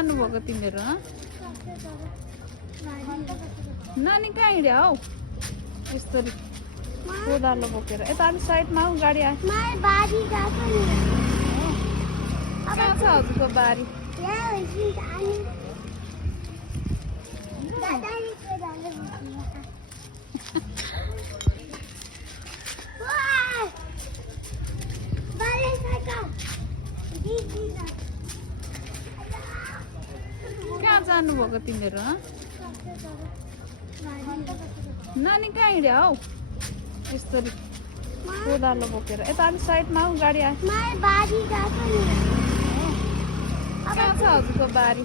जानुभएको तिमीहरू नानी कहाँ हिँड्यो हौ यस्तरी कोदालो बोकेर यता अलिक साइडमा आऊ गाडी आयो कहाँ छ हजुरको बारी कहाँ जानुभएको तिमीहरू नानी कहाँ हिँड्यो हौ यस्तरी कोदालो बोकेर यता अलिक साइडमा आऊ गाडी आयो कहाँ छ हजुरको बारी